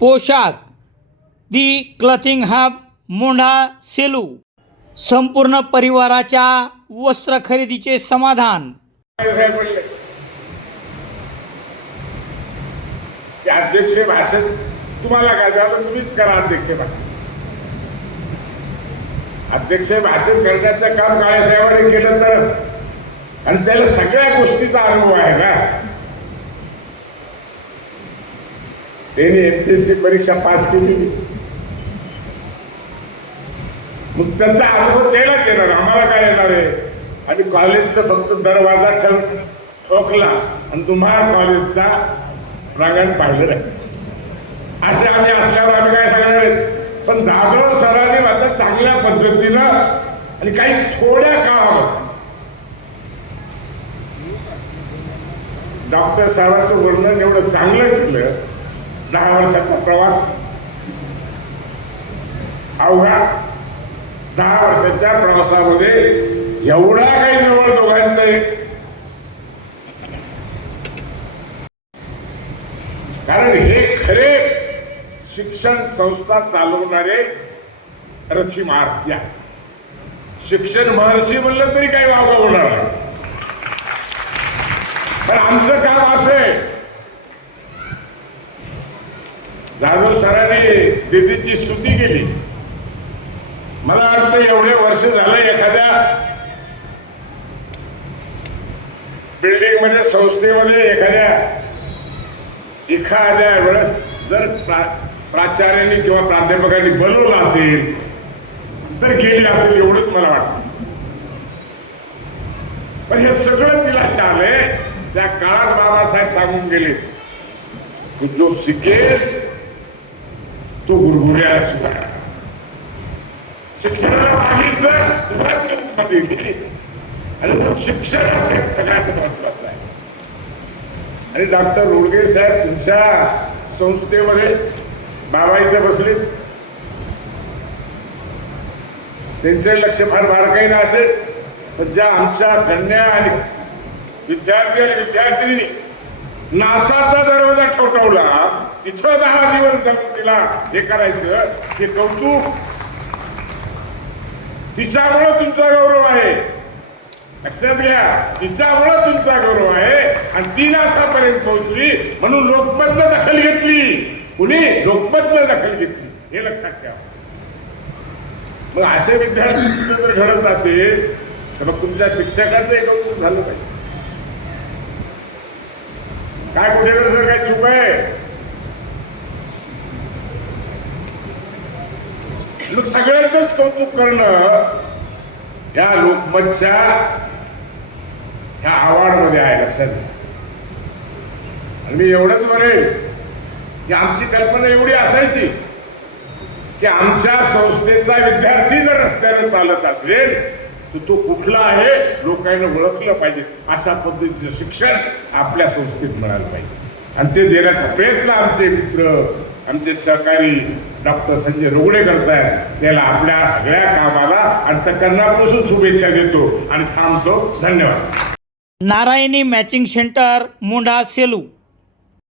पोशाख. The clothing hub Mondha Selu. संपूर्ण परिवाराच्या वस्त्र खरेदीचे समाधान. अध्यक्ष भाषण तुम्हाला काय तुम्हीच करा अध्यक्ष भाषण अध्यक्ष भाषण करण्याचं काम काळेसाहेबांनी केलं तर आणि त्याला सगळ्या गोष्टीचा अनुभव आहे ना. त्यांनी सी परीक्षा पास केली. मग त्यांचा अनुभव त्यालाच येणार आम्हाला काय येणार आहे? आणि कॉलेजचा फक्त दरवाजा ठेव ठोकला आणि तुम्हाला कॉलेजचा प्रांगण पाहिलं नाही. असे आम्ही असल्यावर आम्ही काय सांगणार आहेत पण जाधव सरांनी मात्र चांगल्या पद्धतीनं आणि काही थोड्या काळामध्ये डॉक्टर साहेबांचं वर्णन एवढं चांगलं केलं. दहा वर्षाचा प्रवास अवघा दहा वर्षाच्या प्रवासामध्ये एवढा काही जवळ दोघांचं कारण हे खरे शिक्षण संस्था चालवणारे रथी महारथी शिक्षण महर्षी म्हणलं तरी काही वावगा होणार पण आमचं काम असं आहे जाधव सरांनी दिदीची स्तुती केली. मला वाटतं एवढे वर्ष झालं एखाद्या बिल्डिंगमध्ये संस्थेमध्ये एखाद्या एखाद्या वेळेस जर प्रा- प्राचार्यांनी किंवा प्राध्यापकांनी बनवलं असेल तर गेली असेल एवढंच मला वाटतं. पण हे सगळं तिला आलंय त्या काळात बाबासाहेब सांगून गेले जो शिकेल तो गुरगुऱ्या सुद्धा शिक्षणाला मागितलं आणि शिक्षणच हे सगळ्यात महत्वाचं आहे. आणि डॉक्टर रोडगे साहेब तुमच्या संस्थेमध्ये बाबा इथे बसले त्यांचे लक्ष फार बारकाईनं असेल. पण ज्या आमच्या कन्या आणि विद्यार्थी आणि विद्यार्थिनी नासाचा दरवाजा ठोठावला. तिथं दहा दिवस जाऊन तिला हे करायचं ते कौतुक. तिच्यामुळं तुमचा गौरव आहे. लक्षात घ्या तिच्यामुळं तुमचा गौरव आहे. आणि ती नासापर्यंत पोहोचली म्हणून लोकमतनं दखल घेतली. कुणी? लोकमतनं दखल घेतली. हे लक्षात ठेवा मग असे विद्यार्थी जर घडत असेल तर मग तुमच्या शिक्षकाचं एक कौतुक झालं पाहिजे. काय कुठे सर काय चूक आहे? मग सगळ्याच कौतुक करणं या लोकमतच्या ह्या आव्हाडमध्ये आहे लक्षात घ्या. आणि मी एवढंच म्हणेल की आमची कल्पना एवढी असायची की आमच्या संस्थेचा विद्यार्थी जर रस्त्याने चालत असेल तर तो कुठला आहे लोकांना ओळखलं पाहिजे. अशा पद्धतीचं शिक्षण आपल्या संस्थेत मिळालं पाहिजे. आणि ते देण्याचा प्रयत्न आमचे मित्र आमचे सहकारी डॉक्टर संजय रोगडे करतायत. त्याला आपल्या सगळ्या कामाला आणि कर्णापासून शुभेच्छा देतो आणि थांबतो. धन्यवाद. Narayani matching centre Mundha Selu.